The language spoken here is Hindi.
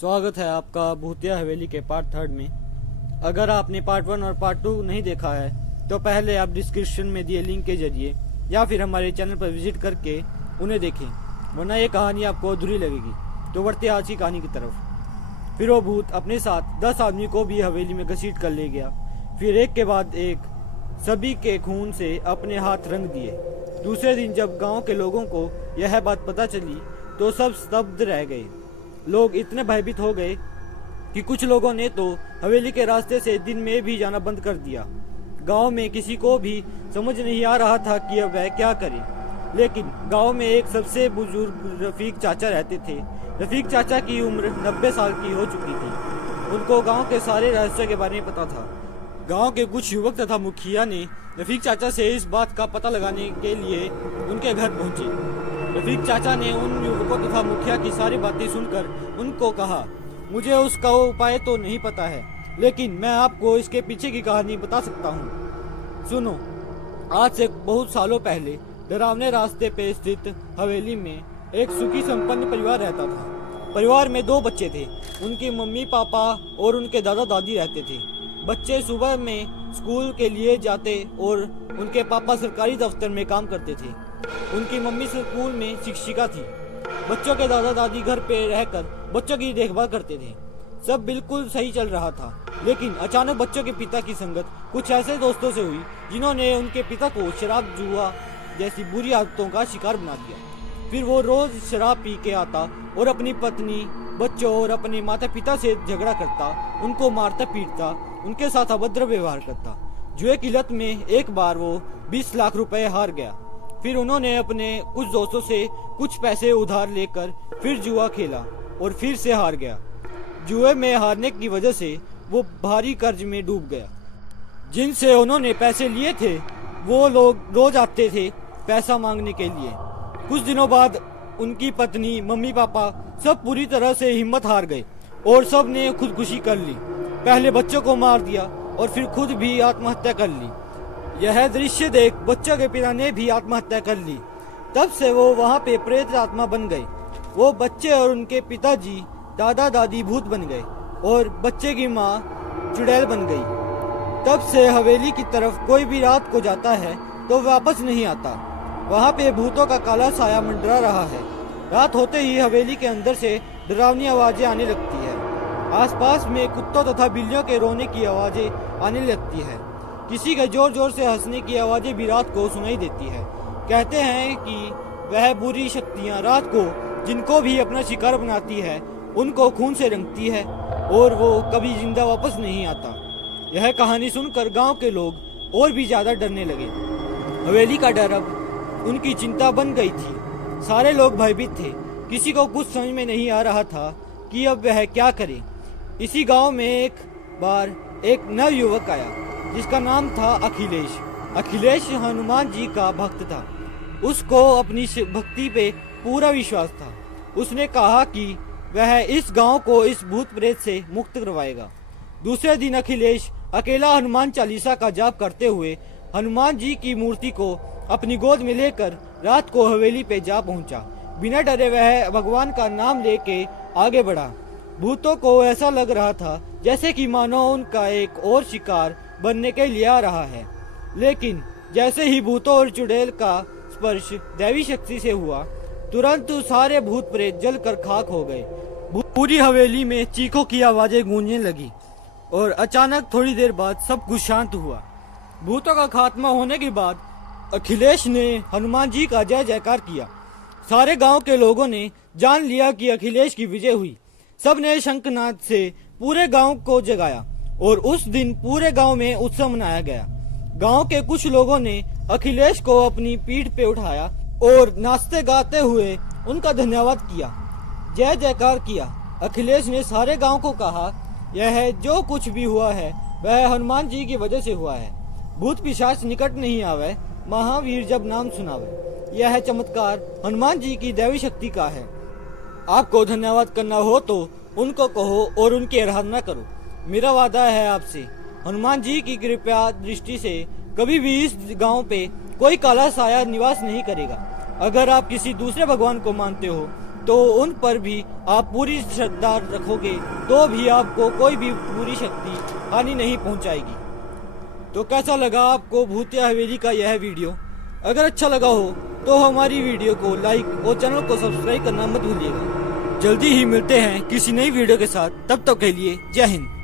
स्वागत है आपका भूतिया हवेली के पार्ट 3 में। अगर आपने पार्ट 1 और पार्ट 2 नहीं देखा है तो पहले आप डिस्क्रिप्शन में दिए लिंक के जरिए या फिर हमारे चैनल पर विजिट करके उन्हें देखें, वरना ये कहानी आपको अधूरी लगेगी। तो बढ़ते आज की कहानी की तरफ। फिर वो भूत अपने साथ 10 आदमी को भी हवेली में घसीट कर ले गया। फिर एक के बाद एक सभी के खून से अपने हाथ रंग दिए। दूसरे दिन जब गांव के लोगों को यह बात पता चली तो सब स्तब्ध रह गए। लोग इतने भयभीत हो गए कि कुछ लोगों ने तो हवेली के रास्ते से दिन में भी जाना बंद कर दिया। गांव में किसी को भी समझ नहीं आ रहा था कि अब वह क्या करे। लेकिन गांव में एक सबसे बुजुर्ग रफीक चाचा रहते थे। रफीक चाचा की उम्र 90 साल की हो चुकी थी। उनको गांव के सारे रहस्य के बारे में पता था। गांव के कुछ युवक तथा मुखिया ने रफीक चाचा से इस बात का पता लगाने के लिए उनके घर पहुंचे। रफीक चाचा ने उन युवकों तथा मुखिया की सारी बातें सुनकर उनको कहा, मुझे उसका उपाय तो नहीं पता है, लेकिन मैं आपको इसके पीछे की कहानी बता सकता हूँ। सुनो। आज से बहुत सालों पहले डरावने रास्ते पे स्थित हवेली में एक सुखी संपन्न परिवार रहता था। परिवार में 2 बच्चे थे। उनके मम्मी पापा और उनके दादा दादी रहते थे। बच्चे सुबह में स्कूल के लिए जाते और उनके पापा सरकारी दफ्तर में काम करते थे। उनकी मम्मी स्कूल में शिक्षिका थी। बच्चों के दादा दादी घर पे रहकर बच्चों की देखभाल करते थे। सब बिल्कुल सही चल रहा था, लेकिन अचानक बच्चों के पिता की संगत कुछ ऐसे दोस्तों से हुई जिन्होंने उनके पिता को शराब जुआ जैसी बुरी आदतों का शिकार बना दिया। फिर वो रोज शराब पी के आता और अपनी पत्नी, बच्चों और अपने माता पिता से झगड़ा करता, उनको मारता पीटता, उनके साथ अभद्र व्यवहार करता। जुए की लत में एक बार वो 20 लाख रुपए हार गया। फिर उन्होंने अपने कुछ दोस्तों से कुछ पैसे उधार लेकर फिर जुआ खेला और फिर से हार गया। जुए में हारने की वजह से वो भारी कर्ज में डूब गया। जिनसे उन्होंने पैसे लिए थे वो लोग रोज आते थे पैसा मांगने के लिए। कुछ दिनों बाद उनकी पत्नी, मम्मी पापा सब पूरी तरह से हिम्मत हार गए और सब ने खुदकुशी कर ली। पहले बच्चों को मार दिया और फिर खुद भी आत्महत्या कर ली। यह दृश्य देख बच्चों के पिता ने भी आत्महत्या कर ली। तब से वो वहाँ पे प्रेत आत्मा बन गए। वो बच्चे और उनके पिताजी, दादा दादी भूत बन गए और बच्चे की माँ चुड़ैल बन गई। तब से हवेली की तरफ कोई भी रात को जाता है तो वापस नहीं आता। वहाँ पे भूतों का काला साया मंडरा रहा है। रात होते ही हवेली के अंदर से डरावनी आवाजें आने लगती है। आसपास में कुत्तों तथा बिल्लियों के रोने की आवाजें आने लगती है। किसी के जोर जोर से हंसने की आवाजें भी रात को सुनाई देती है। कहते हैं कि वह बुरी शक्तियां रात को जिनको भी अपना शिकार बनाती है उनको खून से रंगती है और वो कभी जिंदा वापस नहीं आता। यह कहानी सुनकर गांव के लोग और भी ज्यादा डरने लगे। हवेली का डर अब उनकी चिंता बन गई थी। सारे लोग भयभीत थे। किसी को कुछ समझ में नहीं आ रहा था कि अब वह क्या करे। इसी गांव में एक बार एक नव युवक आया जिसका नाम था अखिलेश। अखिलेश हनुमान जी का भक्त था। उसको अपनी भक्ति पे पूरा विश्वास था। उसने कहा कि वह इस गांव को इस भूत प्रेत से मुक्त करवाएगा। दूसरे दिन अखिलेश अकेला हनुमान चालीसा का जाप करते हुए हनुमान जी की मूर्ति को अपनी गोद में लेकर रात को हवेली पे जा पहुंचा। बिना डरे वह भगवान का नाम लेके आगे बढ़ा। भूतों को ऐसा लग रहा था जैसे कि मानो उनका एक और शिकार बनने के लिए आ रहा है। लेकिन जैसे ही भूतों और चुड़ैल का स्पर्श दैवी शक्ति से हुआ, तुरंत सारे भूत प्रेत जलकर खाक हो गए। पूरी हवेली में चीखों की आवाजें गूंजने लगी और अचानक थोड़ी देर बाद सब कुछ शांत हुआ। भूतों का खात्मा होने के बाद अखिलेश ने हनुमान जी का जय जयकार किया। सारे गांव के लोगों ने जान लिया कि अखिलेश की विजय हुई। सब ने शंखनाद से पूरे गांव को जगाया और उस दिन पूरे गांव में उत्सव मनाया गया। गांव के कुछ लोगों ने अखिलेश को अपनी पीठ पे उठाया और नाचते गाते हुए उनका धन्यवाद किया, जय जयकार किया। अखिलेश ने सारे गांव को कहा, यह जो कुछ भी हुआ है वह हनुमान जी की वजह से हुआ है। भूत पिशाच निकट नहीं आवे, महावीर जब नाम सुनावे। यह चमत्कार हनुमान जी की दैवी शक्ति का है। आपको धन्यवाद करना हो तो उनको कहो और उनकी आराधना करो। मेरा वादा है आपसे, हनुमान जी की कृपा दृष्टि से कभी भी इस गांव पे कोई काला साया निवास नहीं करेगा। अगर आप किसी दूसरे भगवान को मानते हो तो उन पर भी आप पूरी श्रद्धा रखोगे तो भी आपको कोई भी बुरी शक्ति हानि नहीं पहुंचाएगी। तो कैसा लगा आपको भूतिया हवेली का यह वीडियो? अगर अच्छा लगा हो तो हमारी वीडियो को लाइक और चैनल को सब्सक्राइब करना मत भूलिएगा। जल्दी ही मिलते हैं किसी नई वीडियो के साथ, तब तक के लिए जय हिंद।